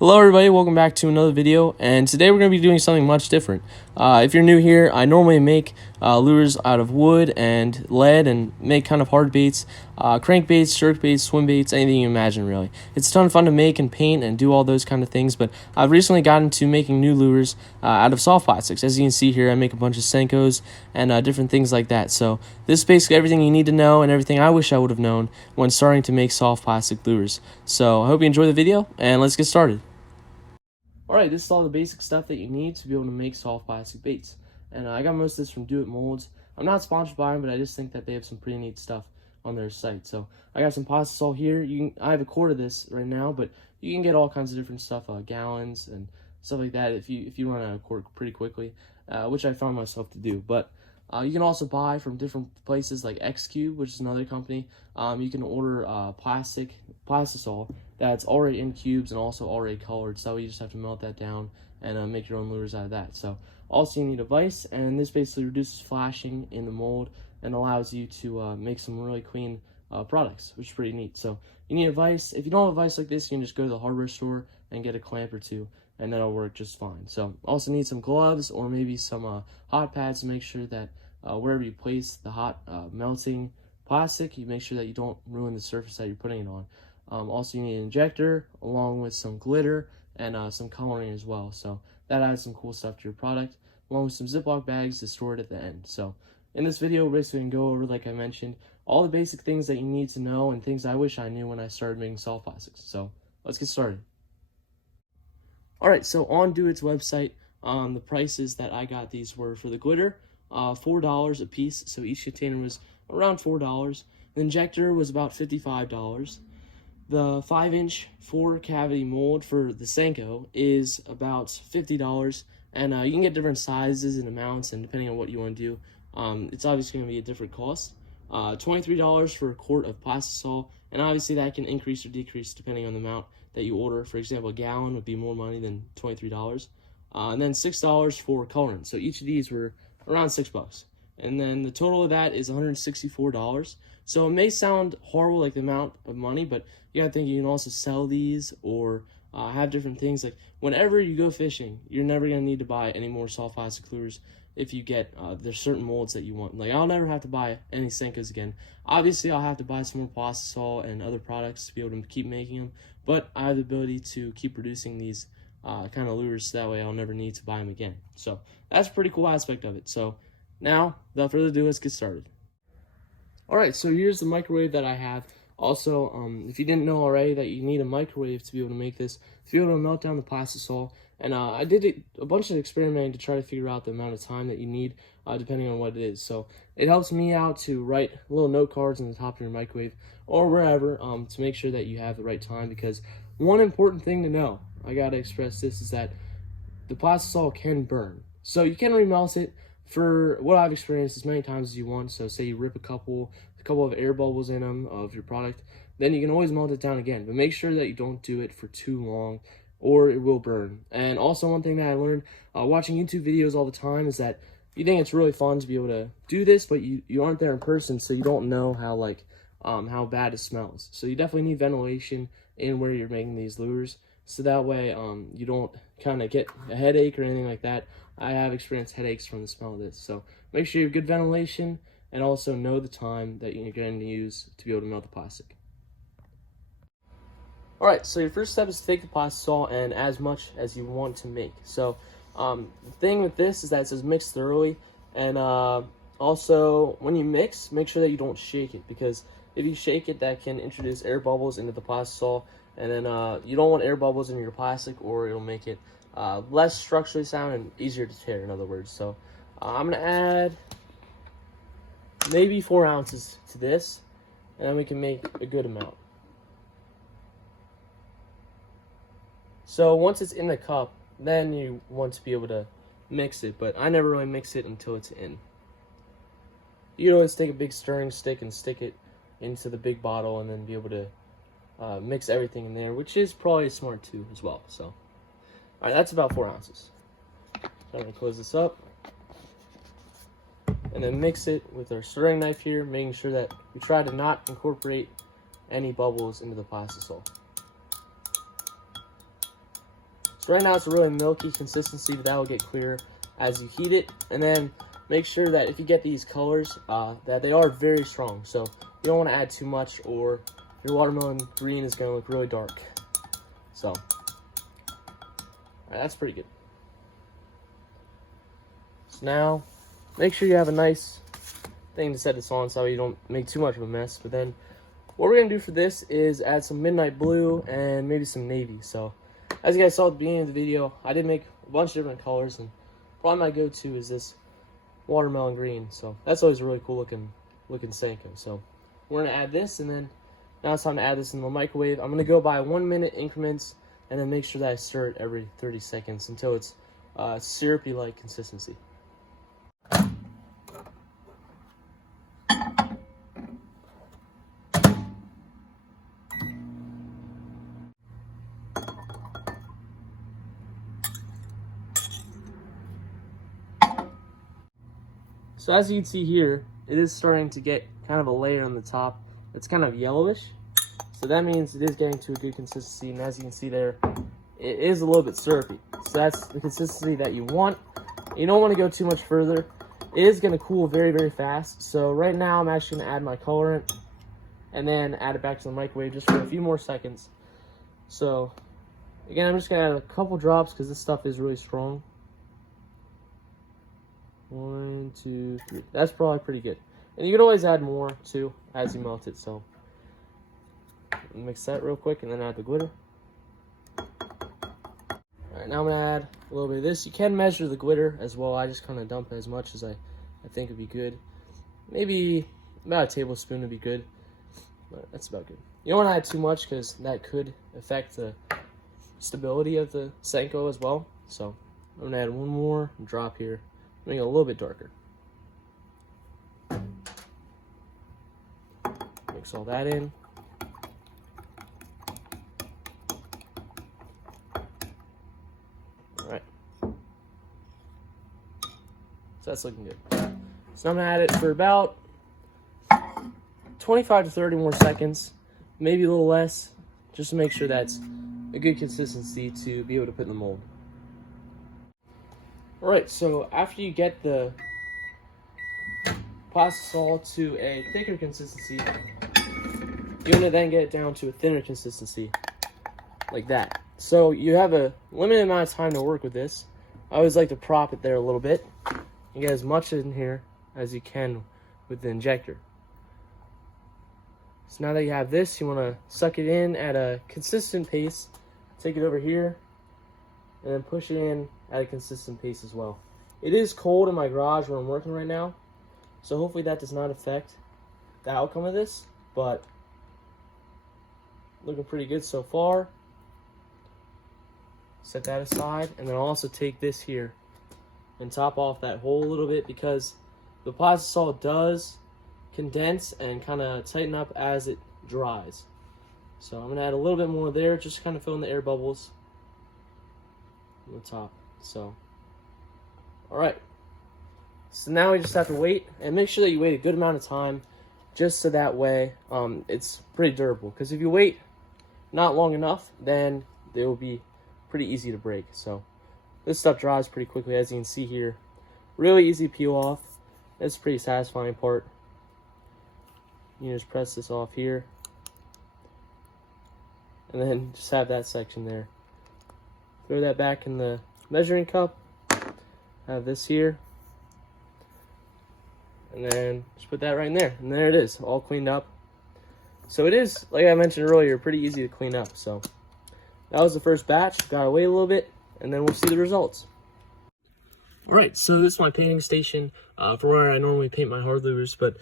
Hello everybody, welcome back to another video, and today we're going to be doing something much different. If you're new here, I normally make lures out of wood and lead and make kind of hard baits, crankbaits, jerkbaits, swim baits, anything you imagine really. It's a ton of fun to make and paint and do all those kind of things, but I've recently gotten into making new lures out of soft plastics. As you can see here, I make a bunch of SENKOS and different things like that. So this is basically everything you need to know and everything I wish I would have known when starting to make soft plastic lures. So I hope you enjoy the video, and let's get started. Alright, this is all the basic stuff that you need to be able to make soft plastic baits. And I got most of this from Do It Molds. I'm not sponsored by them, but I just think that they have some pretty neat stuff on their site. So I got some pasta salt here. I have a quart of this right now, but you can get all kinds of different stuff, gallons and stuff like that if you run out of quart pretty quickly, which I found myself to do. But you can also buy from different places like X-Cube, which is another company. You can order plastisol that's already in cubes and also already colored, so you just have to melt that down and make your own lures out of that. So also you need a vise, and this basically reduces flashing in the mold and allows you to make some really clean products, which is pretty neat. So you need a vise. If you don't have a vise like this, you can just go to the hardware store and get a clamp or two, and that'll work just fine. So also need some gloves or maybe some hot pads to make sure that wherever you place the hot melting plastic, you make sure that you don't ruin the surface that you're putting it on. Also you need an injector along with some glitter and some coloring as well. So that adds some cool stuff to your product, along with some Ziploc bags to store it at the end. So in this video, we're basically going to go over, like I mentioned, all the basic things that you need to know and things I wish I knew when I started making soft plastics. So let's get started. Alright, so on Do It's website, the prices that I got these were for the glitter, $4 a piece, so each container was around $4. The injector was about $55. The 5-inch 4-cavity mold for the Senko is about $50, and you can get different sizes and amounts, and depending on what you want to do, it's obviously going to be a different cost. $23 for a quart of plastisol, and obviously that can increase or decrease depending on the amount that you order. For example, a gallon would be more money than $23. And then $6 for colorant. So each of these were around $6. And then the total of that is $164. So it may sound horrible, like the amount of money, but you gotta think you can also sell these or have different things. Like whenever you go fishing, you're never gonna need to buy any more soft plastic lures if you get there's certain molds that you want. Like I'll never have to buy any Senkos again. Obviously, I'll have to buy some more plastisol and other products to be able to keep making them, but I have the ability to keep producing these kind of lures, so that way I'll never need to buy them again. So that's a pretty cool aspect of it. So now, without further ado, let's get started. Alright, so here's the microwave that I have. Also, if you didn't know already that you need a microwave to be able to make this, to be able to melt down the plastisol. And I did a bunch of experimenting to try to figure out the amount of time that you need, depending on what it is. So it helps me out to write little note cards on the top of your microwave or wherever to make sure that you have the right time. Because one important thing to know, I gotta express this, is that the plastisol can burn. So you can remelt it for what I've experienced as many times as you want. So say you rip a couple of air bubbles in them of your product, then you can always melt it down again. But make sure that you don't do it for too long, or it will burn. And also one thing that I learned watching YouTube videos all the time is that you think it's really fun to be able to do this, but you aren't there in person, so you don't know how bad it smells. So you definitely need ventilation in where you're making these lures, so that way you don't kind of get a headache or anything like that. I have experienced headaches from the smell of this. So make sure you have good ventilation and also know the time that you're going to use to be able to melt the plastic. Alright, so your first step is to take the plastisol and as much as you want to make. So the thing with this is that it says mix thoroughly, and also when you mix, make sure that you don't shake it, because if you shake it, that can introduce air bubbles into the plastisol, and then you don't want air bubbles in your plastic, or it'll make it less structurally sound and easier to tear, in other words. So I'm going to add maybe 4 ounces to this, and then we can make a good amount. So once it's in the cup, then you want to be able to mix it, but I never really mix it until it's in. You can always take a big stirring stick and stick it into the big bottle and then be able to mix everything in there, which is probably smart too as well. So, alright, that's about 4 ounces. So I'm going to close this up and then mix it with our stirring knife here, making sure that we try to not incorporate any bubbles into the plastisol. So right now it's a really milky consistency, but that will get clearer as you heat it. And then make sure that if you get these colors, that they are very strong. So you don't want to add too much, or your watermelon green is going to look really dark. So that's pretty good. So now make sure you have a nice thing to set this on so you don't make too much of a mess. But then what we're going to do for this is add some midnight blue and maybe some navy. So as you guys saw at the beginning of the video, I did make a bunch of different colors, and probably my go-to is this watermelon green. So that's always a really cool looking Senko. So we're going to add this, and then now it's time to add this in the microwave. I'm going to go by 1 minute increments, and then make sure that I stir it every 30 seconds until it's syrupy-like consistency. So as you can see here, it is starting to get kind of a layer on the top. It's kind of yellowish. So that means it is getting to a good consistency. And as you can see there, it is a little bit syrupy. So that's the consistency that you want. You don't want to go too much further. It is going to cool very, very fast. So right now I'm actually going to add my colorant and then add it back to the microwave just for a few more seconds. So again, I'm just going to add a couple drops because this stuff is really strong. 1, 2, 3. That's probably pretty good. And you can always add more too as you melt it. So mix that real quick and then add the glitter. Alright, now I'm going to add a little bit of this. You can measure the glitter as well. I just kind of dump as much as I think would be good. Maybe about a tablespoon would be good. But that's about good. You don't want to add too much because that could affect the stability of the Senko as well. So I'm going to add one more drop here. Make it a little bit darker. Mix all that in. Alright. So that's looking good. So I'm going to add it for about 25 to 30 more seconds, maybe a little less, just to make sure that's a good consistency to be able to put in the mold. Alright, so after you get the pasta salt to a thicker consistency, you're going to then get it down to a thinner consistency, like that. So you have a limited amount of time to work with this. I always like to prop it there a little bit and get as much in here as you can with the injector. So now that you have this, you want to suck it in at a consistent pace, take it over here, and then push it in at a consistent pace as well. It is cold in my garage where I'm working right now, so hopefully that does not affect the outcome of this, but looking pretty good so far. Set that aside, and then I'll also take this here and top off that hole a little bit because the pasta salt does condense and kind of tighten up as it dries. So I'm going to add a little bit more there, just kind of fill in the air bubbles on the top. So alright, so now we just have to wait, and make sure that you wait a good amount of time, just so that way it's pretty durable, because if you wait not long enough, then they will be pretty easy to break. So this stuff dries pretty quickly, as you can see here. Really easy to peel off. That's a pretty satisfying part. You just press this off here, and then just have that section there. Throw that back in the measuring cup. Have this here, and then just put that right in there, and there it is, all cleaned up. So it is, like I mentioned earlier, pretty easy to clean up. So that was the first batch. Gotta wait a little bit, and then we'll see the results. Alright, so this is my painting station for where I normally paint my hard lures, but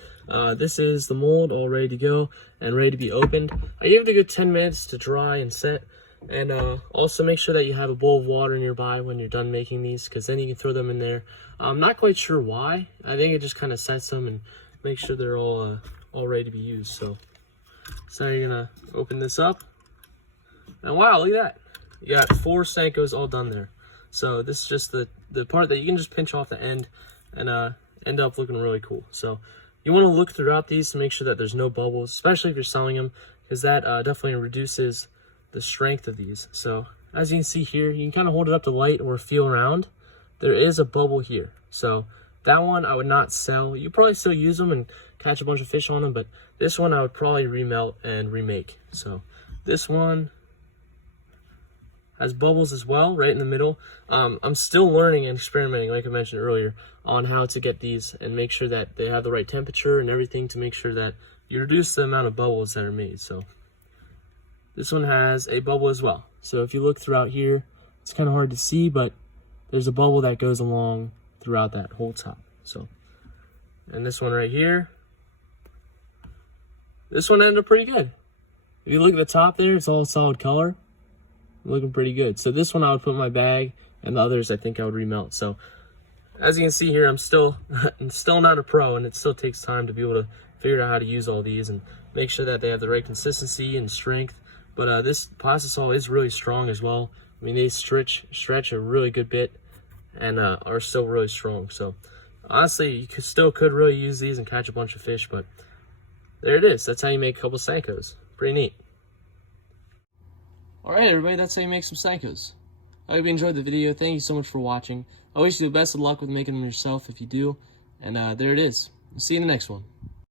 this is the mold all ready to go and ready to be opened. I gave it a good 10 minutes to dry and set, and also make sure that you have a bowl of water nearby when you're done making these, because then you can throw them in there. I'm not quite sure why. I think it just kind of sets them and makes sure they're all ready to be used. So now you're going to open this up, and wow, look at that. You got 4 Senkos all done there. So this is just the part that you can just pinch off the end and end up looking really cool. So you want to look throughout these to make sure that there's no bubbles, especially if you're selling them, because that definitely reduces the strength of these. So as you can see here, you can kind of hold it up to light or feel around. There is a bubble here. So that one I would not sell. You probably still use them and catch a bunch of fish on them, but this one I would probably remelt and remake. So this one has bubbles as well, right in the middle. I'm still learning and experimenting, like I mentioned earlier, on how to get these and make sure that they have the right temperature and everything to make sure that you reduce the amount of bubbles that are made. So this one has a bubble as well. So if you look throughout here, it's kind of hard to see, but there's a bubble that goes along throughout that whole top. So, and this one right here, this one ended up pretty good. If you look at the top there, it's all solid color. Looking pretty good. So this one I would put in my bag, and the others I think I would remelt. So as you can see here, I'm still not a pro, and it still takes time to be able to figure out how to use all these and make sure that they have the right consistency and strength. But this plastisol is really strong as well. I mean, they stretch a really good bit and are still really strong. So honestly, you could really use these and catch a bunch of fish. But there it is. That's how you make a couple SENKOS. Pretty neat. Alright everybody, that's how you make some SENKOS. I hope you enjoyed the video. Thank you so much for watching. I wish you the best of luck with making them yourself if you do. And there it is. See you in the next one.